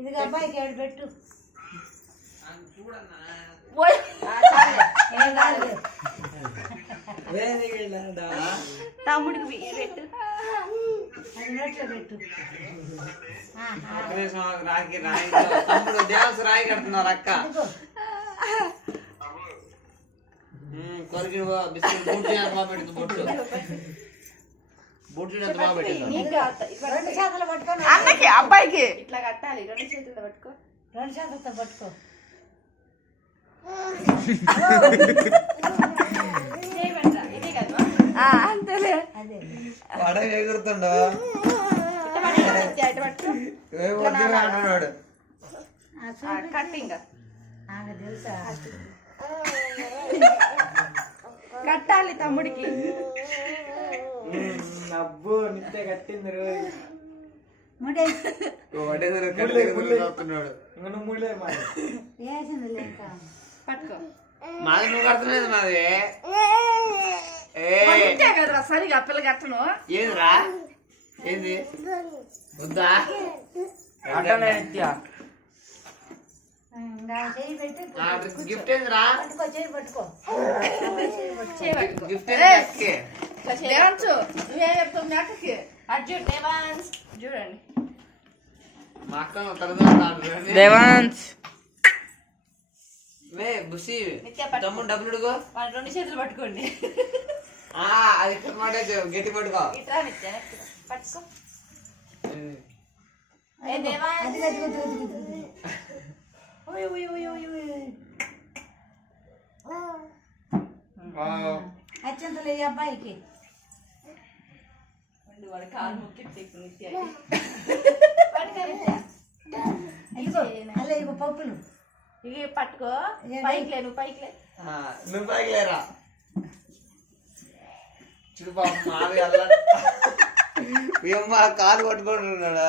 ఇది అబ్బాయికి ఏడు పెట్టు. తమ్ముడికి పెట్టు. పెట్టు. తమ్ముడు దేవస్ రాయి కడుతున్నారు అక్క. కొరికి బిస్కెట్ బూట్ బాబెట్టు బొట్టు బూట్లు బాబెట్టు. రెండు చేతులు పట్టుకో. అన్నకి అబ్బాయికి ఇట్లా కట్టాలి. రెండు చేతులతో పట్టుకో. రెండు చేతులతో పట్టుకో. అంతేలే. పడ ఎగురుతుండో కట్టింగ్ తెలుసా కట్టాలి తమ్ముడికి. అబ్బో నిత్య కట్టింది రోజు పట్టుకో. మాది నువ్వు కడుతున్నది మాది. కదరా సరిగా పిల్ల కట్టను. ఏందిరా ఏంది వద్దా గిఫ్ట్ ఏందిరా గిఫ్ట్ దేవాన్సు నువ్వేం చెప్తావు మీ అక్కకి? అర్జున్ దేవాన్స్ చూడండి. మా అక్క దేవాన్స్ బుసి తమ్ముడు డబ్బులు రెండు చేతులు పట్టుకోండి. అది మాట గట్టి పట్టుకో. ఇట్లా నిత్య పట్టుకో. దేవాన్స్ అత్యంతలు ఈ అబ్బాయికి వాడు కాలు ముక్కి నిత్య అలా ఇగో పప్పులు ఇవి పట్టుకో. పైకిలే నువ్వు పైకిలే. నువ్వు పైకి లేరా చూడు బాబు మాది కాలు పట్టుకుంటున్నాడా.